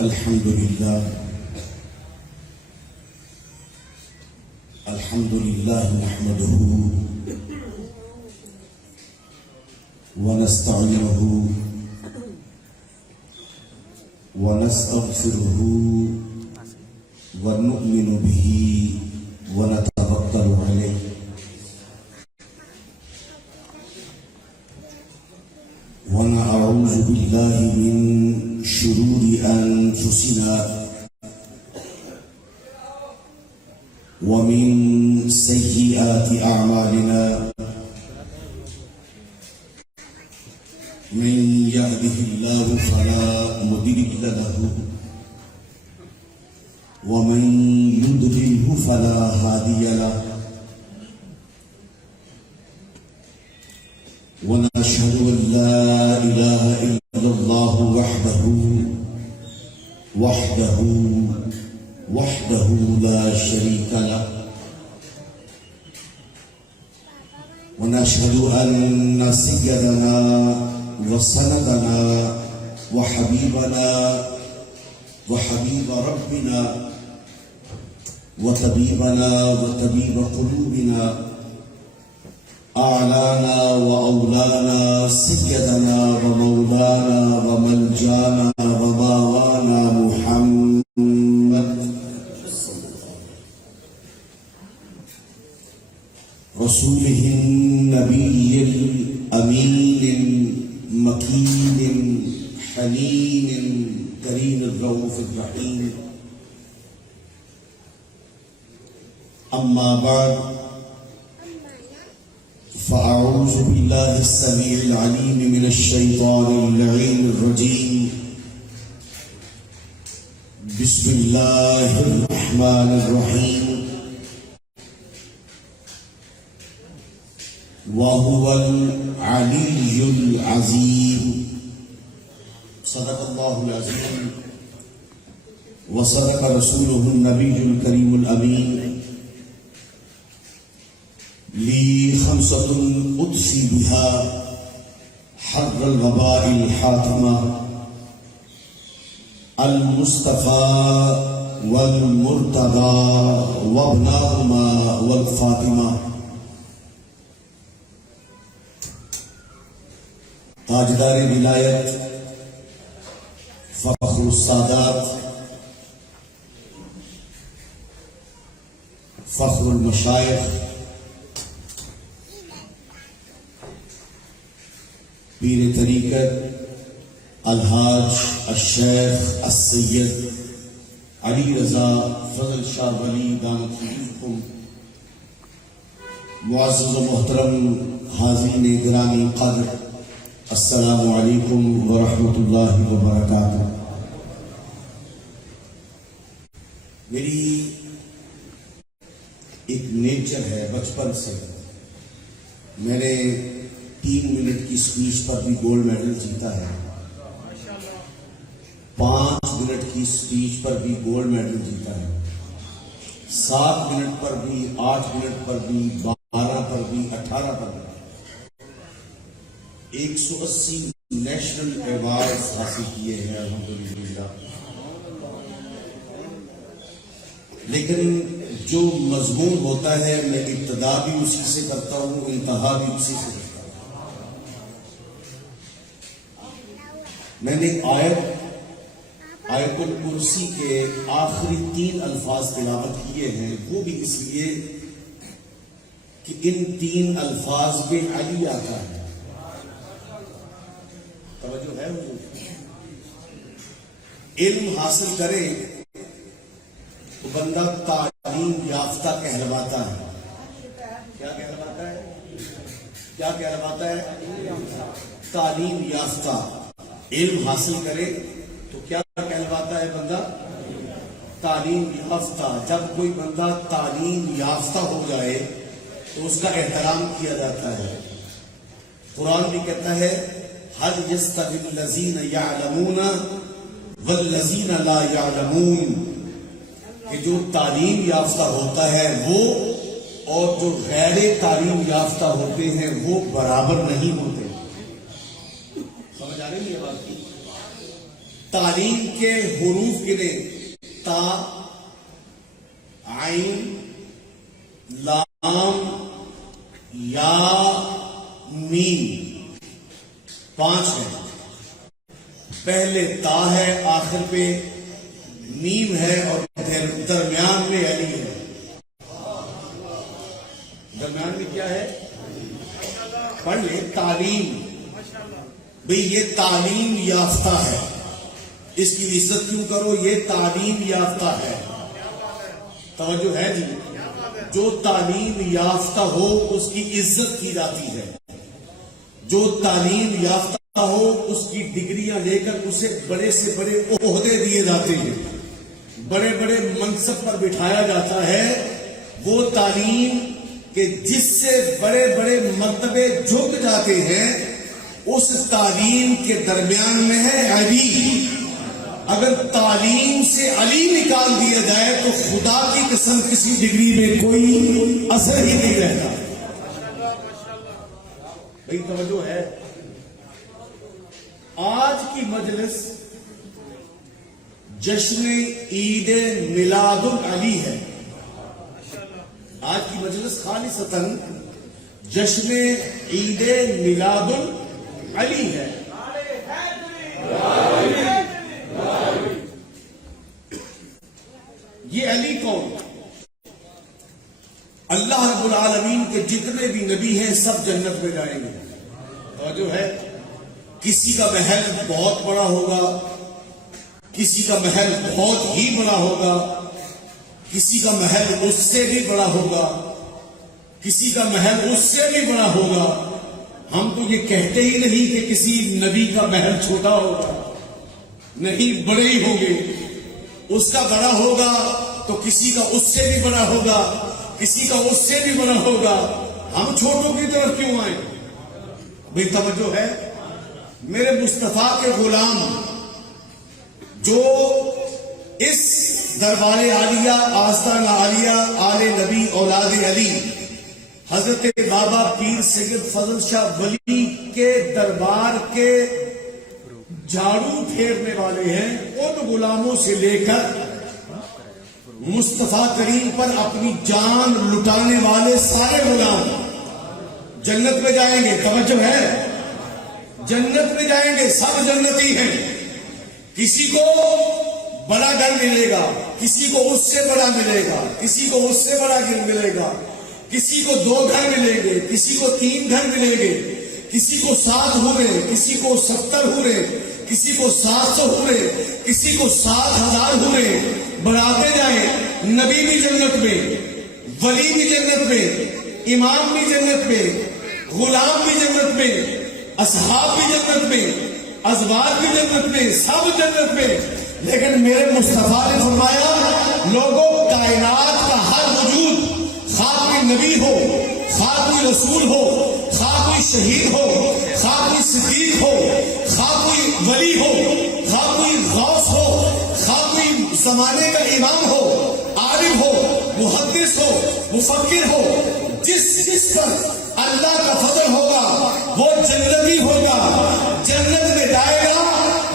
الحمد لله نحمده ونستعينه ونستغفره ونؤمن به ونتوكل عليه ونعوذ بالله من شرور أنفسنا ومن سيئات أعمالنا من يهده الله فلا مضل له ومن يضلله فلا هادي له ونشهد أن لا إله إلا الله وحده لا شريك له ونشهد أن سيدنا وسندنا وحبيبنا وحبيب ربنا وطبيبنا وطبيب قلوبنا أعلانا وأولانا سيدنا ومولانا وملجانا وماوانا محمد رسوله النبي الأمين المكين حنين كريم الرؤوف الرحيم. أما بعد فأعوذ بالله السميع العليم من الشيطان اللعين الرجيم. بسم الله الرحمن الرحيم. وهو العلي العظيم. صدق الله العظيم وصدق رسوله النبي الكريم الأمين. لي خمسة أطفي بها حر الوباء الحاتمة: المصطفى والمرتضى وابناهما والفاطمة. تاجدار ولایت، فخر السادات، فخر المشائخ، پیر طریقت الحاج الشیخ السید علی رضا فضل شاہ ولی دامت خلیفکم، معزز و محترم حاضرین گرامی قدر، السلام علیکم ورحمۃ اللہ وبرکاتہ. میری ایک نیچر ہے بچپن سے، میں نے 3 منٹ کی سپیچ پر بھی گولڈ میڈل جیتا ہے، 5 منٹ کی سپیچ پر بھی گولڈ میڈل جیتا ہے، 7 منٹ پر بھی، 8 منٹ پر بھی، 12 پر بھی، 18 پر بھی 180 نیشنل ایوارڈ حاصل کیے ہیں الحمدللہ. لیکن جو مضمون ہوتا ہے میں ابتدا بھی اسی سے کرتا ہوں، انتہا بھی اسی سے کرتا ہوں. میں نے آیت الکرسی کے آخری 3 الفاظ تلاوت کیے ہیں، وہ بھی اس لیے کہ ان 3 الفاظ میں علی آتا ہے. توجہ ہے حضور؟ علم حاصل کرے تو بندہ تعلیم یافتہ کہلواتا ہے. کیا کہلواتا ہے؟ کیا کہلواتا ہے؟ تعلیم یافتہ. علم حاصل کرے تو کیا کہلواتا ہے بندہ؟ تعلیم یافتہ. جب کوئی بندہ تعلیم یافتہ ہو جائے تو اس کا احترام کیا جاتا ہے. قرآن بھی کہتا ہے هل يستوي الذين يعلمون والذين لا يعلمون، کہ جو تعلیم یافتہ ہوتا ہے وہ اور جو غیر تعلیم یافتہ ہوتے ہیں وہ برابر نہیں ہوتے. سمجھ آ رہی ہے بات کی؟ تعلیم کے حروف گنے، تا، عین، لام، یا، میم، 5 ہے۔ پہلے تا ہے، آخر پہ میم ہے، اور درمیان میں علی ہے۔ درمیان میں کیا ہے؟ پڑھ لیں، تعلیم۔ بھئی یہ تعلیم یافتہ ہے، اس کی عزت کیوں کرو؟ یہ تعلیم یافتہ ہے۔ توجہ ہے جی؟ جو تعلیم یافتہ ہو اس کی عزت کی جاتی ہے، جو تعلیم یافتہ ہو اس کی ڈگریاں لے کر اسے بڑے سے بڑے عہدے دیے جاتے ہیں، بڑے بڑے منصب پر بٹھایا جاتا ہے۔ وہ تعلیم کہ جس سے بڑے بڑے مرتبے جھک جاتے ہیں، اس تعلیم کے درمیان میں ہے علی۔ اگر تعلیم سے علی نکال دیا جائے تو خدا کی قسم کسی ڈگری میں کوئی اثر ہی نہیں رہتا۔ بھئی توجہ ہے؟ آج کی مجلس جشن عید میلاد العلی ہے۔ آج کی مجلس خالصتاً جشن عید میلاد العلی ہے۔ یہ علی کون؟ اللہ رب العالمین کے جتنے بھی نبی ہیں سب جنت میں جائیں گے۔ توجہ ہے؟ کسی کا محل بہت بڑا ہوگا، کسی کا محل بہت ہی بڑا ہوگا، کسی کا محل اس سے بھی بڑا ہوگا، کسی کا محل اس سے بھی بڑا ہوگا۔ ہم تو یہ کہتے ہی نہیں کہ کسی نبی کا محل چھوٹا ہوگا، نہیں، بڑے ہی ہوں گے۔ اس کا بڑا ہوگا تو کسی کا اس سے بھی بڑا ہوگا، کسی کا اس سے بھی بڑا ہوگا۔ ہم چھوٹوں کی طرف کیوں آئیں؟ بھئی توجہ ہے؟ میرے مصطفیٰ کے غلام جو اس دربار عالیہ، آستان عالیہ، آل نبی، اولاد علی، حضرت بابا پیر سید فضل شاہ ولی کے دربار کے جھاڑو پھیرنے والے ہیں، ان غلاموں سے لے کر مصطفیٰ کریم پر اپنی جان لٹانے والے سارے غلام جنت میں جائیں گے۔ توجہ ہے؟ جنت میں جائیں گے، سب جنتی ہیں۔ کسی کو بڑا گھر ملے گا، کسی کو اس سے بڑا ملے گا، کسی کو اس سے بڑا گھر ملے گا، کسی کو 2 گھر ملیں گے، کسی کو 3 گھر ملیں گے، کسی کو 7 حورے، کسی کو 70 حورے، کسی کو 700 حورے، کسی کو 7,000 حورے۔ بڑھاتے جائیں، نبی بھی جنت میں، ولی بھی جنت میں، امام بھی جنت میں، غلام بھی جنت میں، اصحاب بھی جنت میں، ازواج بھی جنت میں، سب جنت میں۔ لیکن میرے مصطفیٰ نے فرمایا، لوگوں، کائنات کا ہر وجود، خواہ کوئی نبی ہو، خواہ کوئی رسول ہو، خواہ کوئی شہید ہو، خواہ کوئی صدیق ہو، خواہ کوئی ولی ہو، خواہ کوئی غوث ہو، خواہ کوئی زمانے کا امام ہو، عالم ہو، محدث ہو، مفکر ہو، جس پر اللہ کا فضل ہوگا وہ جنتی ہوگا، جنت میں جائے گا۔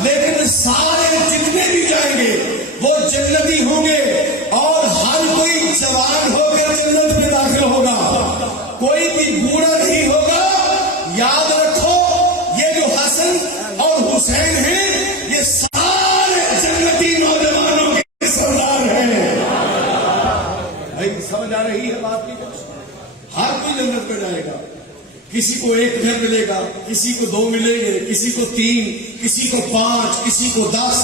لیکن سارے جتنے بھی جائیں گے وہ جنتی ہوں گے، اور ہر کوئی جوان ہو کر جنت میں داخل ہوگا، کوئی بھی بوڑھا نہیں ہوگا۔ یاد رکھو، یہ جو حسن اور حسین ہیں، یہ سارے جنتی نوجوانوں کے سردار ہیں۔ بھائی سمجھ آ رہی ہے بات کی؟ ہر کوئی جنت میں جائے گا۔ کسی کو 1 گھر ملے گا، کسی کو 2 ملیں گے، کسی کو 3، کسی کو 5، کسی کو 10،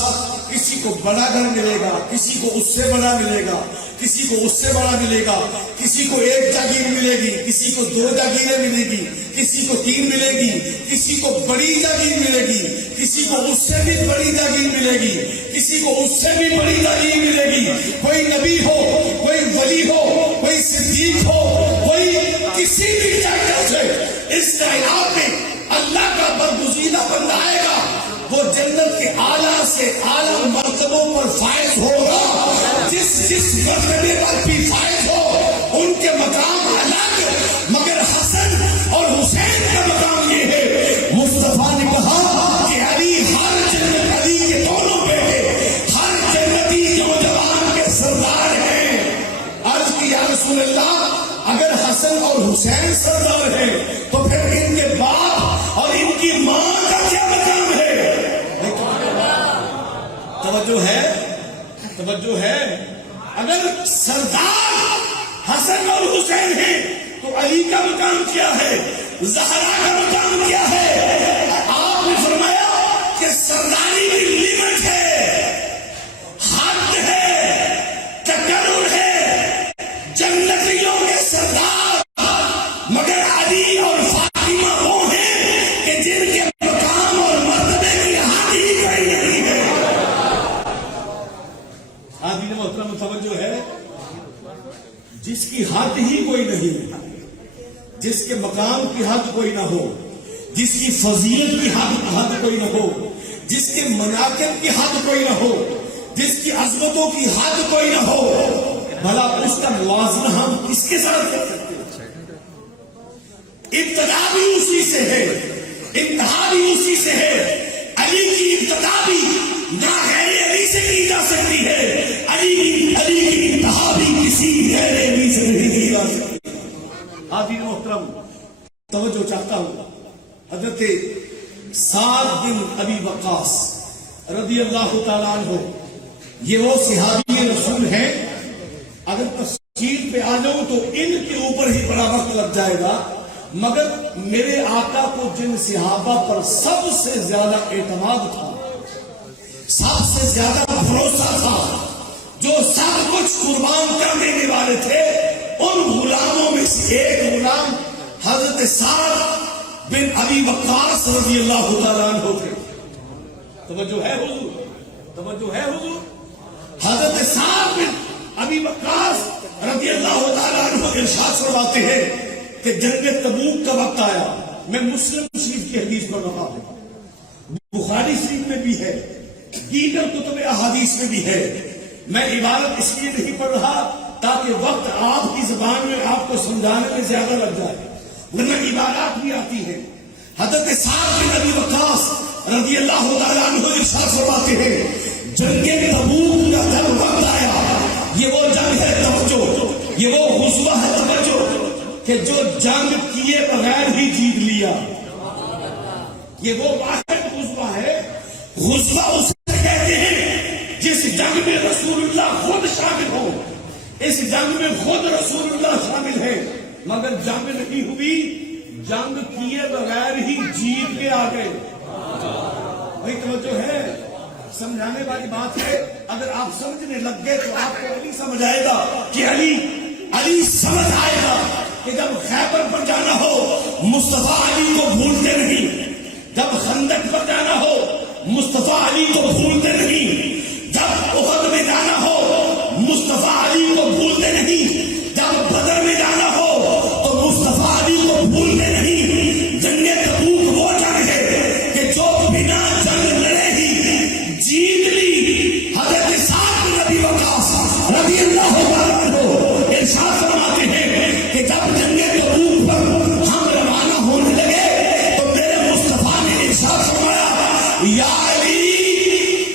کسی کو بڑا گھر ملے گا، کسی کو اس سے بڑا ملے گا، کسی کو اس سے بڑا ملے گا، کسی کو 1 جاگیر ملے گی، کسی کو 2 جاگیریں ملے گی، کسی کو 3 ملے گی، کسی کو بڑی جاگیر ملے گی، کسی کو اس سے بھی بڑی جاگیر ملے گی، کسی کو اس سے بھی بڑی جاگیر ملے گی۔ کوئی نبی ہو، کوئی ولی ہو، کوئی صدیق ہو، کوئی کسی بھی ٹائٹل سے اس کائنات میں اللہ کا برگزیدہ بندہ آئے گا، وہ جنت کے اعلیٰ سے اعلیٰ مرتبوں پر فائز ہوگا۔ جس مرتبے پر بھی فائز ہو، ان کے مقام الگ، مگر حسن اور حسین کا مقام یہ ہے، مصطفیٰ نے کہا کہ علی ہر جنت علی کے دونوں توجہ ہے، توجہ ہے. اگر سردار حسن اور حسین ہیں تو علی کا مقام کیا ہے، زہرا کا مقام کیا ہے؟ آپ نے فرمایا کہ سرداری کی لیمٹ ہے، حد ہے، تکرر ہے. جنتیوں کے سردار مگر علی اور فاطمہ وہ ہیں کہ جن کے مقام اور مرتبے کی حد ہی کوئی نہیں ہے. حاضرین محترم توجہ ہے، جس کی حد ہی کوئی نہیں، جس کے مقام کی حد کوئی نہ ہو، جس کی فضیلت کی حد کوئی نہ ہو، جس کے مناقب کی حد کوئی نہ ہو، جس کی عظمتوں کی حد کوئی نہ ہو، بھلا اس کا موازنہ ہم کس کے ساتھ کر سکتے ہیں؟ ابتدا بھی اسی سے ہے، انتہا بھی اسی سے ہے. علی کی ابتدا بھی نہ غیر علی سے کی جا سکتی ہے، علی کی انتہا بھی کسی غیر علی سے نہیں کی جا سکتی. حاضرین محترم توجہ چاہتا ہوں، حضرت سعد بن ابی وقاص رضی اللہ تعالیٰ عنہ یہ وہ صحابی رسول ہیں. اگر تفصیل پہ آ جاؤں تو ان کے اوپر ہی بڑا وقت لگ جائے گا، مگر میرے آقا کو جن صحابہ پر سب سے زیادہ اعتماد تھا، سب سے زیادہ بھروسہ تھا، جو سب کچھ قربان کر دینے والے تھے، ان غلاموں میں سے ایک غلام حضرت سعد بن ابی وقاص رضی اللہ تعالیٰ عنہ تھے. توجہ ہے حضور، توجہ ہے حضور. حضرت سعد بن ابی وقاص رضی اللہ تعالیٰ عنہ ارشاد فرماتے ہیں کہ جنگ تبوک کا وقت آیا. میں مسلم شریف کی حدیث پڑھ رہا ہوں، بخاری شریف میں بھی ہے، دیگر کتب احادیث میں بھی ہے. میں عبارت اس لیے نہیں پڑھ رہا تاکہ وقت آپ کی زبان میں آپ کو سمجھانے میں زیادہ لگ جائے، ورنہ عبارات بھی آتی ہیں. حضرت سعد بن ابی وقاص رضی اللہ تعالیٰ عنہ ارشاد فرماتے ہیں جنگ تبوک کا جب وقت آیا، یہ وہ جنگ ہے توجہ، یہ وہ غزوہ ہے توجہ کہ جو جنگ کیے بغیر ہی جیت لیا. یہ وہ واحد غزوہ ہے، غزوہ اسے کہتے ہیں جس جنگ میں رسول اللہ خود شامل ہو. اس جنگ میں خود رسول اللہ شامل ہے، مگر جنگ نہیں ہوئی، جنگ کیے بغیر ہی جیت کے آ گئے. بھائی توجہ ہے، سمجھانے والی بات ہے. اگر آپ سمجھنے لگ گئے تو آپ کو علی سمجھ آئے گا کہ علی سمجھ آئے گا کہ جب خیبر پر جانا ہو مصطفیٰ علی کو بھولتے نہیں، جب خندق پر جانا ہو مصطفیٰ علی کو بھولتے نہیں، جب احد میں جانا ہو مصطفیٰ علی کو بھولتے نہیں، جب بدر میں جانا ہو تو مصطفیٰ علی کو بھولتے نہیں. جنگ تبوک وہ جنگ ہے کہ جو بنا جنگ لڑے ہی جیت لی. حضرت سعد بن ابی وقاص رضی اللہ تعالیٰ عنہ ارشاد فرماتے ہیں کہ جب جنگ تبوک پر ہم روانہ ہونے لگے تو میرے مصطفیٰ نے ارشاد فرمایا یا علی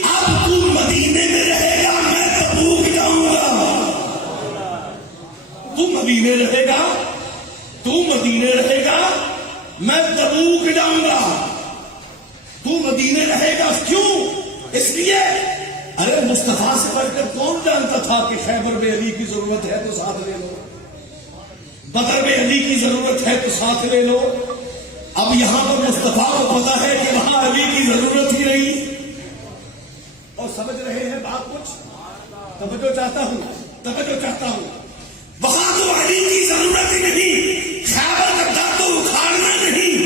اب تو مدینے میں رہے گا، میں تبوک جاؤں گا. تو مدینے رہے گا، تو مدینے رہے گا، میں تبوک جاؤں گا. تو مدینے رہے گا کیوں؟ اس لیے ارے مصطفیٰ سے بڑھ کر کون جانتا تھا کہ خیبر میں علی کی ضرورت ہے تو ساتھ لے لو، بدر میں علی کی ضرورت ہے تو ساتھ لے لو. اب یہاں پر مصطفیٰ کو پتا ہے کہ وہاں علی کی ضرورت ہی نہیں. اور سمجھ رہے ہیں بات کچھ؟ توجہ چاہتا ہوں، توجہ چاہتا ہوں. وہاں تو علی کی ضرورت ہی نہیں، خیبر کا در تو اکھاڑنا نہیں،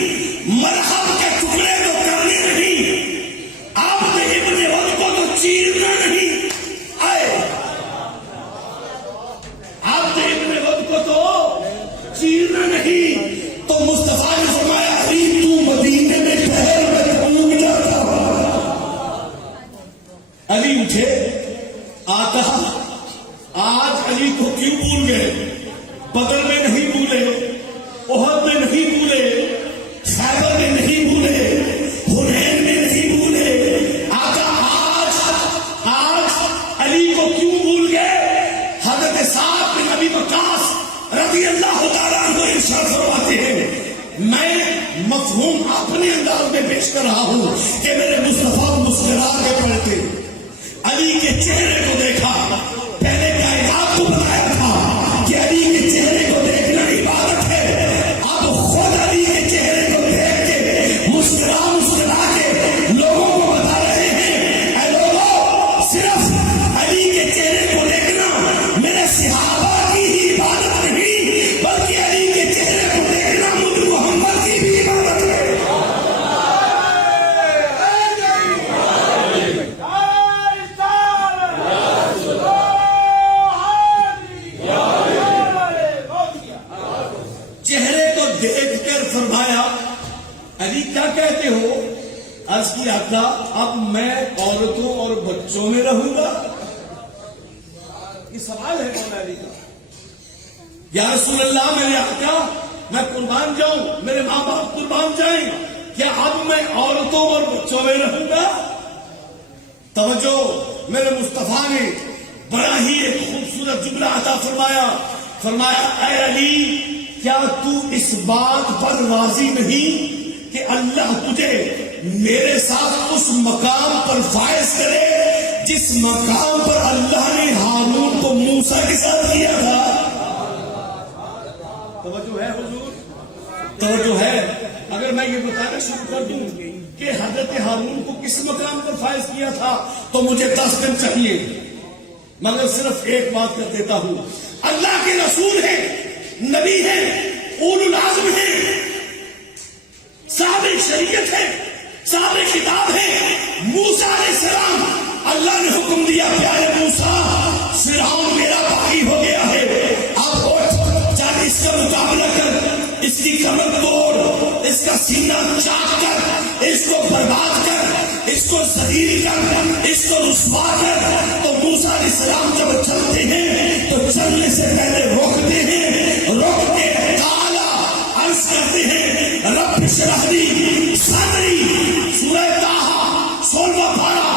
مرحب کے ٹکڑے تو کرنے نہیں، آپ نے ابن ود کو تو چیرنا نہیں آئے، آپ نے ابن ود کو تو چیرنا نہیں. تو مصطفیٰ نے فرمایا علی تو مدینے میں ٹھہر، میں تبوک جاتا ہوں. علی اٹھے، آقا آج علی کو کیوں بھول گئے؟ بدر میں نہیں بھولے، احد میں نہیں بھولے، خیبر میں نہیں بھولے، حنین میں نہیں بھولے. آقا آج علی کو کیوں بھول گئے؟ حضرت سعد بن ابی وقاص رضی اللہ تعالیٰ عنہ ارشاد فرماتے ہیں میں مفہوم اپنے انداز میں پیش کر رہا ہوں کہ میرے مصطفیٰ مسکرا کے پڑھتے. علی کے چہرے کو دیکھا. پہلے کائنات کو بتایا تھا کہ علی کے چہرے کو دیکھنا عبادت ہے. اب خود علی کے چہرے کو دیکھ کے مسکرا مسکرا کے لوگوں کو بتا رہے ہیں اے لوگوں صرف علی کے چہرے کو دیکھنا میرے صحابہ کی ہی عبادت نہیں بلکہ علی کے چہرے کو دیکھنا مجھ محمد کی بھی عبادت ہے. چہرے کو دیکھ کر فرمایا علی کیا کہتے ہو؟ عرض کی آقا اب میں عورتوں اور بچوں میں رہوں گا. یہ سوال ہے مولا علی کا. یا رسول اللہ میرے آقا میں قربان جاؤں میرے ماں باپ قربان جائیں کیا اب میں عورتوں اور بچوں میں رہوں گا؟ توجہ میرے مصطفیٰ نے بڑا ہی ایک خوبصورت جملہ عطا فرمایا. فرمایا اے علی کیا تو اس بات پر راضی نہیں کہ اللہ تجھے میرے ساتھ اس مقام پر فائز کرے جس مقام پر اللہ نے ہارون کو موسیٰ کے ساتھ کیا تھا؟ توجہ ہے حضور؟ توجہ ہے. اگر میں یہ بتانا شروع کر دوں کہ حضرت ہارون کو کس مقام پر فائز کیا تھا تو مجھے 10 دن چاہیے، مگر صرف ایک بات کر دیتا ہوں. اللہ کے رسول ہیں، نبی ہیں، اولو العزم ہیں، صاحب شریعت ہے، صاحب کتاب ہے. موسیٰ علیہ السلام اللہ نے حکم دیا پیارے موسیٰ فرعون میرا باغی ہو گیا ہے، آپ اٹھ جا کے اس کا مقابلہ کر، اس کی کمر توڑ، اس کا سینہ چاک کر، اس کو برباد کر، اس کو ذلیل کر، اس کو رسوا کر. تو موسیٰ علیہ السلام جب چلتے ہیں تو چلنے سے پہلے روکتے ہیں، روک کے تعالیٰ عرض کرتے ہیں رب اشرح لی صدری. سورہ طٰہٰ 16واں پارہ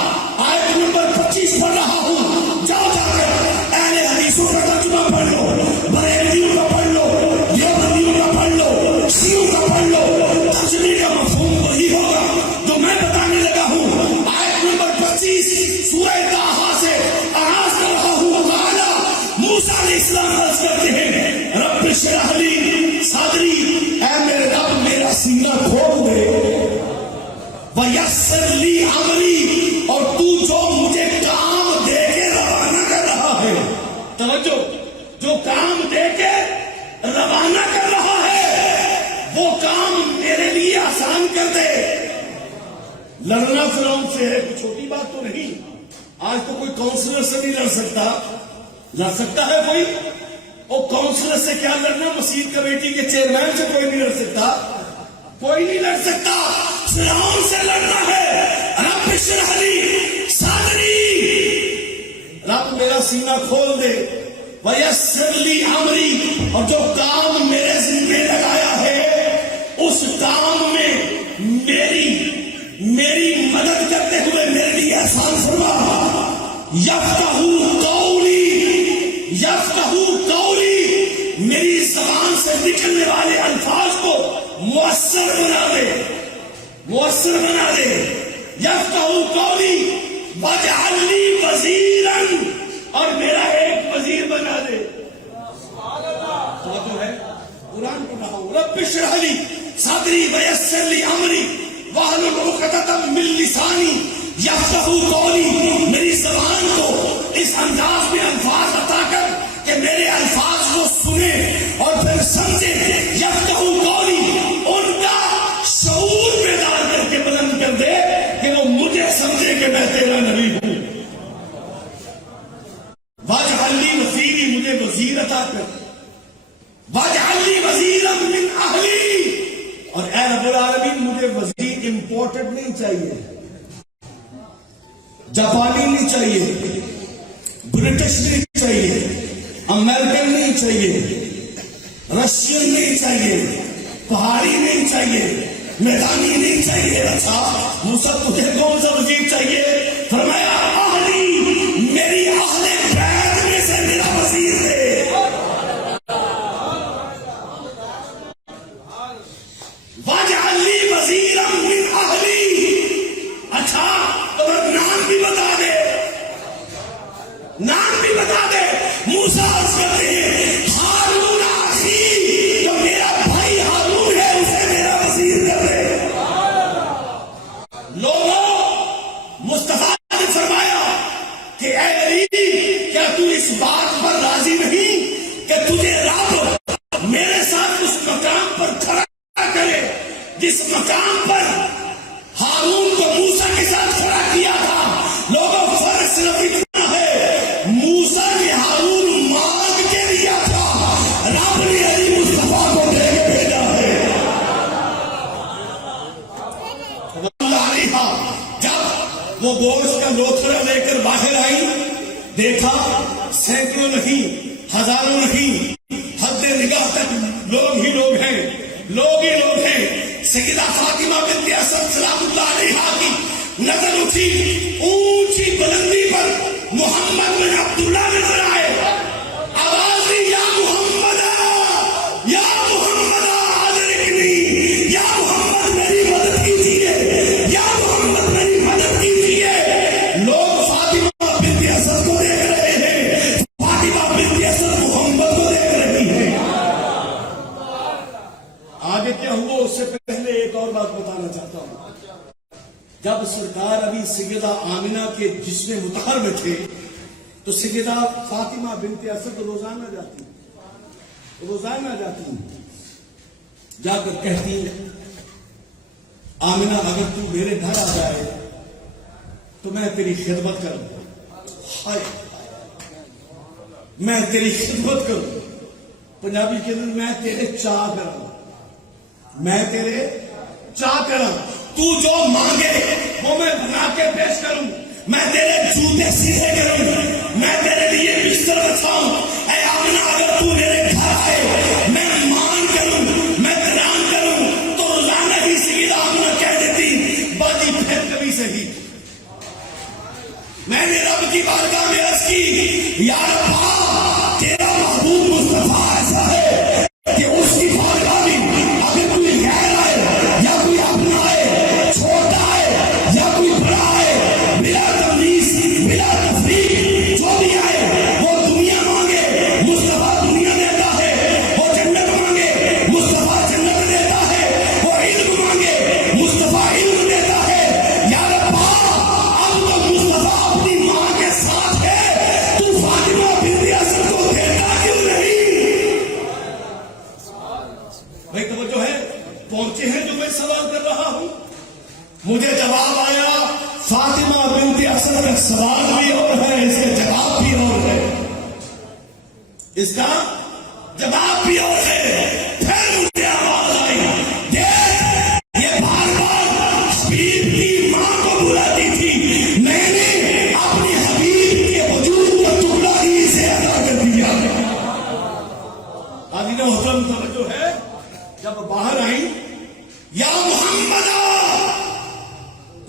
آیت نمبر 25 پڑھ رہا ہوں. جاؤ جا کر اہل حدیثوں کا ترجمہ پڑھ لو، بریلویوں کا پڑھ لو، دیوبندیوں کا پڑھ لو، شیعوں کا پڑھ لو. ترجمے کا مفہوم وہی ہوگا جو میں بتانے لگا ہوں. آیت نمبر 25 سورہ طٰہٰ سے آغاز کر رہا ہوں. تعالیٰ موسیٰ علیہ السلام عرض کرتے ہیں رب اشرح لی صدری، اے میرے رب میرا سینہ کھول دے، ویسر لی امری، اور تو جو مجھے کام دے کے روانہ کر رہا ہے، توجہ جو کام دے کے روانہ کر رہا ہے وہ کام میرے لیے آسان کر دے. لڑنا فرعون سے ہے کوئی چھوٹی بات تو نہیں. آج تو کوئی کاؤنسلر سے نہیں لڑ سکتا. لڑ سکتا ہے کوئی؟ اور کاؤنسلر سے کیا لڑنا، مسجد کمیٹی کے چیئرمین سے کوئی نہیں لڑ سکتا. کوئی نہیں لڑ سکتا. فرعون سے لڑنا ہے. رب اشرح لی صدری، رب میرا سینہ کھول دے، ویسر لی امری، اور جو کام میرے ذمہ لگایا ہے اس کام میں میری مدد کرتے ہوئے میرے لیے آسان فرما. یفقہوا قولی، یفقہوا قولی، میری زبان سے نکلنے والے الفاظ کو مؤثر بنا دے، مؤثر بنا دے. یفقہوا قولی واجعل لی وزیرا، اور میرا ایک وزیر بنا دے. جو ہے قرآن کو کہا رب اشرح لی صدری ویسر لی امری واحلل عقدۃ من لسانی یفقہوا قولی، میری زبان کو اس انداز میں الفاظ عطا کر کہ میرے الفاظ وہ سنے اور پھر سمجھے. یفقہوا قولی، ان کا شعور بیدار کر کے بلند کر دے کہ وہ مجھے سمجھے کہ میں تیرا نبی ہوں. واجعل لی وزیری، مجھے وزیر عطا کر. واجعل لی وزیرا من اہلی، اور اے رب العالمین مجھے وزیر امپورٹڈ نہیں چاہیے، جاپانی نہیں چاہیے، برٹش نہیں چاہیے، امریکن نہیں چاہیے، رشین نہیں چاہیے، پہاڑی نہیں چاہیے، میدانی نہیں چاہیے. اچھا موسیٰ تجھے کون سا وزیر چاہیے؟ فرمایا اہلی، میری اہل بیت میں سے میرا وزیر ہے. واجعل لی وزیرا من اہلی. اچھا تو نام بھی بتا دے. کیا تو اس بات پر راضی نہیں کہ تجھے رب میرے ساتھ اس مقام پر کھڑا کرے جس مقام پر ہارون کو موسیٰ کے ساتھ کھڑا کیا تھا؟ لوگوں فرق صرف اتنا ہے، موسیٰ نے ہارون مانگ کے لیا تھا، رب نے علی مصطفیٰ کو دے کے بھیجا ہے۔ جب وہ گوشت کا لوتھڑا لے کر باہر آئی، دیکھا سینکڑوں نہیں، ہزاروں نہیں، حد نگاہ تک لوگ ہی لوگ ہیں، لوگ ہی لوگ ہیں۔ سیدہ فاطمہ بنت اسد سلام اللہ علیہا کی نظر اٹھی، اونچی بلندی پر محمد بن عبداللہ نظر آئے، آواز دی یا محمد یا محمد ادرکنی، یا محمد میری مدد کیجیے، یا محمد میری مدد کیجیے۔ لوگ فاطمہ بنت اسد کو دیکھ رہے ہیں، فاطمہ بنت اسد محمد کو دیکھ رہی ہے۔ آگے کیا ہوا اس سے پہلے ایک اور بات بتانا چاہتا ہوں۔ جب سرکار ابھی سیدہ آمنہ کے جسم مطہر میں تھے تو سیدہ فاطمہ بنت اسد روزانہ جاتی جا کر کہتی آمنہ اگر تو میرے گھر آ جائے تو میں تیری خدمت کروں، ہائے میں تیری خدمت کروں، پنجابی کے اندر میں تیرے چاہ کروں، میں تیرے چاہ کروں، تو جو مانگے وہ میں بنا کے پیش کروں، میں تیرے جوتے سیدھے کروں، میں تیرے لیے بستر بچھاؤں۔ اے آمنہ اگر تو میرے گھر آئے میں مان کروں، میں قرآن کروں، تو روزانہ ہی سیدہ آمنہ کہہ دیتی باجی پھر کبھی صحیح۔ میں نے رب کی بارگاہ میں عرض کی یا رب تیرا محبوب مصطفیٰ ایسا ہے کہ اس کی بارگاہ میں اگر کوئی غیر آئے یا کوئی اپنا آئے، چھوٹا آئے یا کوئی بڑا آئے، بلا تمیز بلا تفریق جو بھی آئے، وہ دنیا مانگے مصطفیٰ دنیا دیتا ہے، وہ جنت مانگے مصطفیٰ جنت دیتا ہے، وہ علم مانگے مصطفیٰ علم دیتا ہے۔ یا رب اب تو مصطفیٰ اپنی ماں کے ساتھ ہے، تو فاطمہ بنت اسد کو دیتا کیوں نہیں؟ بھائی توجہ ہے، پہنچے ہیں جو میں سوال کر رہا ہوں۔ مجھے جواب آیا فاطمہ بنت اسد کا سوال بھی اور ہے، اس کا جواب بھی اور ہے، اس کا جواب بھی اور ہے۔ پھر مجھے آواز آئی دیکھ یہ بار بار حبیب کی ماں کو بلاتی تھی، میں نے اپنی حبیب کے وجود کا ٹکڑا ہی سے ادا کر دیا۔ آدھی نے محترم توجہ ہے، جب باہر آئی یا محمد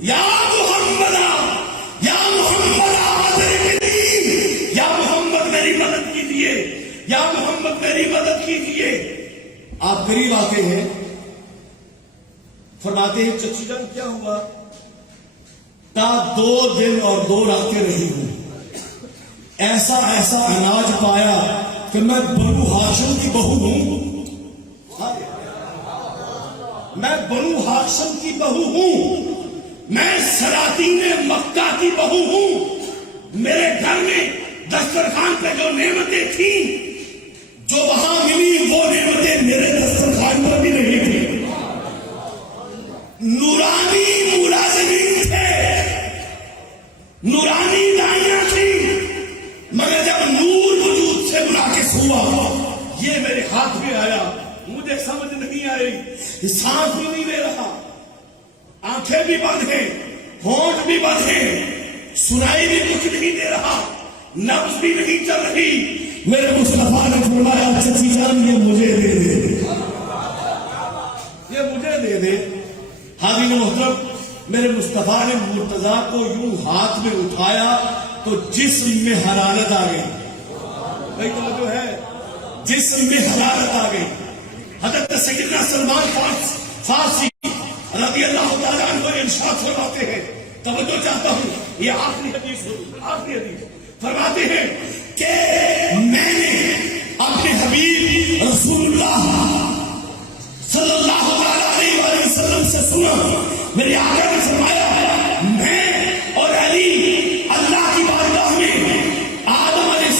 یا محمد یا محمد ادرکنی، یا محمد میری مدد کیجیے، یا محمد میری مدد کیجیے۔ آپ قریب آتے ہیں، فرماتے ہیں چچی جان کیا ہوا؟ تا 2 دن اور 2 راتیں رہی ہوں، ایسا ایسا اناج پایا کہ میں بنو ہاشم کی بہو ہوں، میں بنو ہاشم کی بہو ہوں، میں سلاطین مکہ کی بہو ہوں۔ میرے گھر میں دسترخوان پہ جو نعمتیں تھیں، جو وہاں ملی وہ نعمتیں میرے دسترخوان پر بھی نہیں تھیں۔ نورانی ملازمین تھے، نورانی دائیاں تھیں، مگر جب نور وجود سے منعکس ہوا یہ میرے ہاتھ میں آیا، مجھے سمجھ نہیں آئی، سانس بھی نہیں لے رہا، آنکھیں بھی بند ہیں، ہونٹ بھی بند ہیں، سنائی بھی کچھ نہیں دے رہا، نبض بھی نہیں چل رہی۔ میرے مصطفیٰ نے فرمایا چچی جان یہ مجھے دے دے، یہ مجھے دے دے۔ حاضرین محترم، میرے مصطفیٰ نے مرتضیٰ کو یوں ہاتھ میں اٹھایا تو جسم میں حرارت آ گئی۔ بھائی توجہ ہے، جسم میں حرارت آ گئی۔ حضرت سیدنا سلمان فارسی رضی اللہ تعالیٰ عنہ ارشاد فرماتے ہیں، توجہ چاہتا ہوں، یہ آخری حدیث فرماتے ہیں کہ میں نے اپنے حبیب رسول اللہ صلی اللہ علیہ وسلم سے سنا، میرے آقا نے فرمایا میں اور علی اللہ کی بارگاہ میں آدم علیہ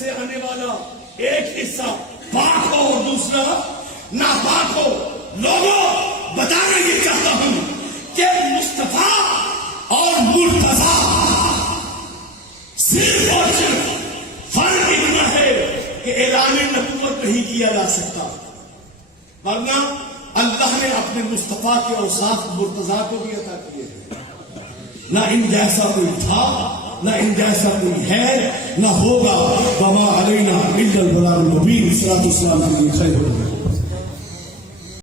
سے آنے والا ایک حصہ پاک ہو اور دوسرا ناپاک ہو. لوگوں بتانا یہ چاہتا ہوں کہ مصطفیٰ اور مرتضیٰ صرف اور صرف فرق اتنا ہے کہ اعلان نبوت نہیں کیا جا سکتا، ورنہ اللہ نے اپنے مصطفیٰ کے اوصاف مرتضیٰ کو بھی عطا کیے ہیں. نہ ان جیسا کوئی تھا، نہ ان جیسا کوئی ہے، نہ ہوگا. وما علینا الا البلاغ المبین. صلاۃ والسلام علی خیر